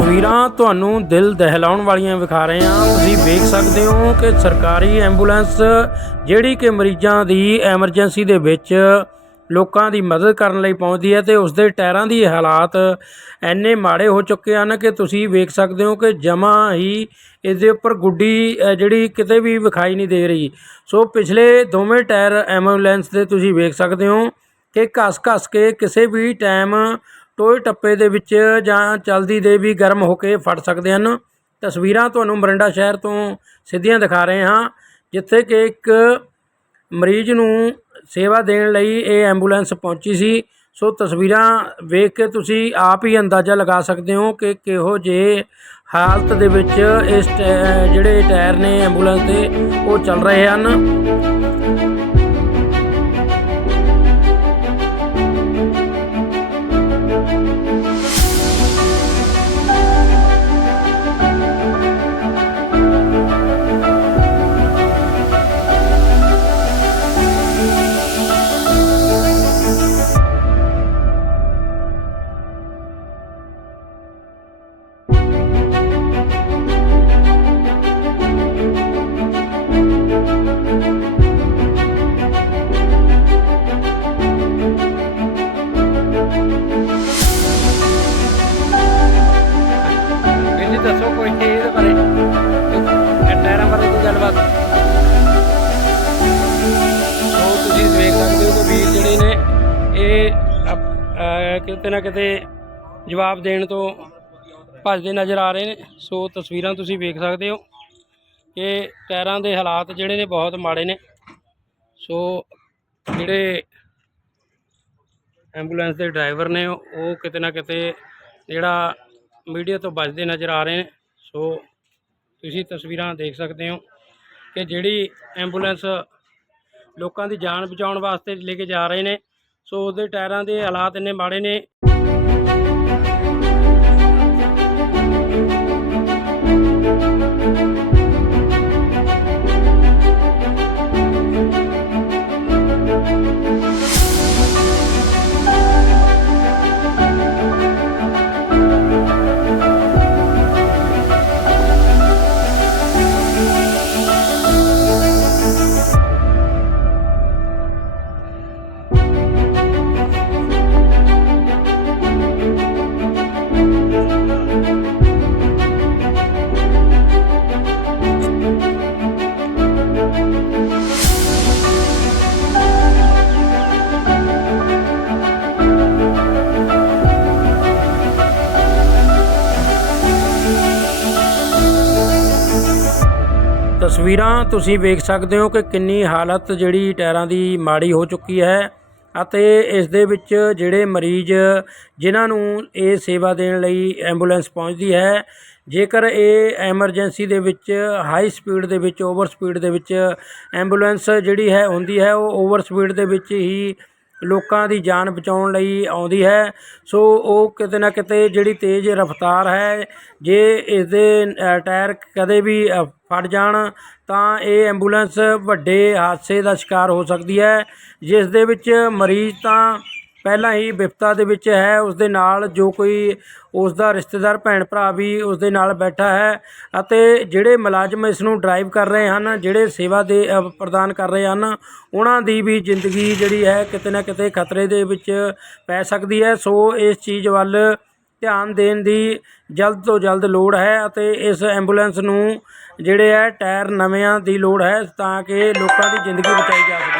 ਤਸਵੀਰਾਂ ਤੁਹਾਨੂੰ ਦਿਲ ਦਹਿਲਾਉਣ ਵਾਲੀਆਂ ਵਿਖਾ ਰਹੇ ਹਾਂ। ਤੁਸੀਂ ਵੇਖ ਸਕਦੇ ਹੋ ਕਿ ਸਰਕਾਰੀ ਐਂਬੂਲੈਂਸ, ਜਿਹੜੀ ਕਿ ਮਰੀਜ਼ਾਂ ਦੀ ਐਮਰਜੈਂਸੀ ਦੇ ਵਿੱਚ ਲੋਕਾਂ ਦੀ ਮਦਦ ਕਰਨ ਲਈ ਪਹੁੰਚਦੀ ਹੈ ਤੇ ਉਸ ਦੇ ਟਾਇਰਾਂ ਦੀ ਹਾਲਾਤ ਐਨੇ ਮਾੜੇ ਹੋ ਚੁੱਕੇ ਹਨ ਕਿ ਤੁਸੀਂ ਵੇਖ ਸਕਦੇ ਹੋ ਕਿ ਜਮਾ ਹੀ ਇਸ ਦੇ ਉੱਪਰ ਗੁੱਡੀ ਜਿਹੜੀ ਕਿਤੇ ਵੀ ਵਿਖਾਈ ਨਹੀਂ ਦੇ ਰਹੀ। ਸੋ ਪਿਛਲੇ ਦੋਵੇਂ ਟਾਇਰ ਐਂਬੂਲੈਂਸ ਦੇ ਤੁਸੀਂ ਵੇਖ ਸਕਦੇ ਹੋ ਕਿ ਘਸ-ਘਸ ਕੇ ਕਿਸੇ ਵੀ ਟਾਈਮ ਟੋਏ ਟੱਪੇ ਦੇ ਵਿੱਚ ਜਾਂ ਚਲਦੀ ਦੇ ਵੀ ਗਰਮ ਹੋ ਕੇ ਫਟ ਸਕਦੇ ਹਨ। ਤਸਵੀਰਾਂ ਤੁਹਾਨੂੰ ਮਰਿੰਡਾ ਸ਼ਹਿਰ ਤੋਂ ਸਿੱਧੀਆਂ ਦਿਖਾ ਰਹੇ ਹਾਂ, ਜਿੱਥੇ ਕਿ ਇੱਕ ਮਰੀਜ਼ ਨੂੰ ਸੇਵਾ ਦੇਣ ਲਈ ਇਹ ਐਂਬੂਲੈਂਸ ਪਹੁੰਚੀ ਸੀ। ਸੋ ਤਸਵੀਰਾਂ ਵੇਖ ਕੇ ਤੁਸੀਂ ਆਪ ਹੀ ਅੰਦਾਜ਼ਾ ਲਗਾ ਸਕਦੇ ਹੋ ਕਿ ਕਿਹੋ ਜਿਹੇ ਹਾਲਤ ਦੇ ਵਿੱਚ ਇਸ ਟੈ- ਜਿਹੜੇ ਟਾਇਰ ਨੇ ਐਂਬੂਲੈਂਸ ਦੇ ਉਹ ਚੱਲ ਰਹੇ ਹਨ। ਇਹ, ਅਪ- ਅਹ, ਕਿਤੇ ਨਾ ਕਿਤੇ ਜਵਾਬ ਦੇਣ ਤੋਂ ਭੱਜਦੇ ਨਜ਼ਰ ਆ ਰਹੇ ਨੇ। ਸੋ ਤਸਵੀਰਾਂ ਤੁਸੀਂ ਵੇਖ ਸਕਦੇ ਹੋ ਕਿ ਟਾਇਰਾਂ ਦੇ ਹਾਲਾਤ ਜਿਹੜੇ ਨੇ ਬਹੁਤ ਮਾੜੇ ਨੇ। ਸੋ ਜਿਹੜੇ ਐਂਬੂਲੈਂਸ ਦੇ ਡਰਾਈਵਰ ਨੇ, ਉਹ ਕਿਤੇ ਨਾ ਕਿਤੇ ਜਿਹੜਾ ਮੀਡੀਆ ਤੋਂ ਬਚਦੇ ਨਜ਼ਰ ਆ ਰਹੇ ਨੇ। ਸੋ ਤੁਸੀਂ ਤਸਵੀਰਾਂ ਦੇਖ ਸਕਦੇ ਹੋ ਕਿ ਜਿਹੜੀ ਐਂਬੂਲੈਂਸ ਲੋਕਾਂ ਦੀ ਜਾਨ ਬਚਾਉਣ ਵਾਸਤੇ ਲੈ ਕੇ ਜਾ ਰਹੇ ਨੇ ਸੋ ਉਹਦੇ ਟਾਇਰਾਂ ਦੇ ਹਾਲਾਤ ਇੰਨੇ ਮਾੜੇ ਨੇ ਤਸਵੀਰਾਂ ਤੁਸੀਂ ਵੇਖ ਸਕਦੇ ਹੋ ਕਿ ਕਿੰਨੀ ਹਾਲਤ ਜਿਹੜੀ ਟਾਇਰਾਂ ਦੀ ਮਾੜੀ ਹੋ ਚੁੱਕੀ ਹੈ ਅਤੇ ਇਸ ਦੇ ਵਿੱਚ ਜਿਹੜੇ ਮਰੀਜ਼ ਜਿਨ੍ਹਾਂ ਨੂੰ ਇਹ ਸੇਵਾ ਦੇਣ ਲਈ ਐਂਬੂਲੈਂਸ ਪਹੁੰਚਦੀ ਹੈ, ਜੇਕਰ ਇਹ ਐਮਰਜੈਂਸੀ ਦੇ ਵਿੱਚ ਹਾਈ ਸਪੀਡ ਦੇ ਵਿੱਚ, ਓਵਰ ਸਪੀਡ ਦੇ ਵਿੱਚ ਐਂਬੂਲੈਂਸ ਜਿਹੜੀ ਹੈ ਹੁੰਦੀ ਹੈ, ਉਹ ਓਵਰ ਸਪੀਡ ਦੇ ਵਿੱਚ ਹੀ ਲੋਕਾਂ ਦੀ ਜਾਨ ਬਚਾਉਣ ਲਈ ਆਉਂਦੀ ਹੈ। ਸੋ ਉਹ ਕਿਤੇ ਨਾ ਕਿਤੇ ਜਿਹੜੀ ਤੇਜ਼ ਰਫ਼ਤਾਰ ਹੈ ਜੇ ਇਸਦੇ ਟਾਇਰ ਕਦੇ ਵੀ ਅ, ਫਟ ਜਾਣ ਤਾਂ ਇਹ ਐਂਬੂਲੈਂਸ ਵੱਡੇ ਹਾਦਸੇ ਦਾ ਸ਼ਿਕਾਰ ਹੋ ਸਕਦੀ ਹੈ। ਜਿਸ ਦੇ ਵਿੱਚ ਮਰੀਜ਼ ਤਾਂ ਪਹਿਲਾਂ ਹੀ ਵਿਪਤਾ ਦੇ ਵਿੱਚ ਹੈ ਉਸ ਦੇ ਨਾਲ ਜੋ ਕੋਈ ਉਸ ਦਾ ਰਿਸ਼ਤੇਦਾਰ ਭੈਣ ਭਰਾ ਵੀ ਉਸ ਦੇ ਨਾਲ ਬੈਠਾ ਹੈ ਅਤੇ ਜਿਹੜੇ ਮੁਲਾਜ਼ਮ ਇਸ ਨੂੰ ਡਰਾਈਵ ਕਰ ਰਹੇ ਹਨ, ਜਿਹੜੇ ਸੇਵਾ ਦੇ ਪ੍ਰਦਾਨ ਕਰ ਰਹੇ ਹਨ, ਉਹਨਾਂ ਦੀ ਵੀ ਜ਼ਿੰਦਗੀ ਜਿਹੜੀ ਹੈ ਕਿਤੇ ਨਾ ਕਿਤੇ ਖਤਰੇ ਦੇ ਵਿੱਚ ਪੈ ਸਕਦੀ ਹੈ। ਸੋ ਇਸ ਚੀਜ਼ ਵੱਲ ਧਿਆਨ ਦੇਣ ਦੀ ਜਲਦ ਤੋਂ ਜਲਦ ਲੋੜ ਹੈ ਅਤੇ ਇਸ ਐਂਬੂਲੈਂਸ ਨੂੰ ਜਿਹੜੇ ਹੈ, ਟਾਇਰ ਨਵਿਆਂ ਦੀ ਲੋੜ ਹੈ ਤਾਂ ਕਿ ਲੋਕਾਂ ਦੀ ਜ਼ਿੰਦਗੀ ਬਚਾਈ ਜਾ ਸਕੇ।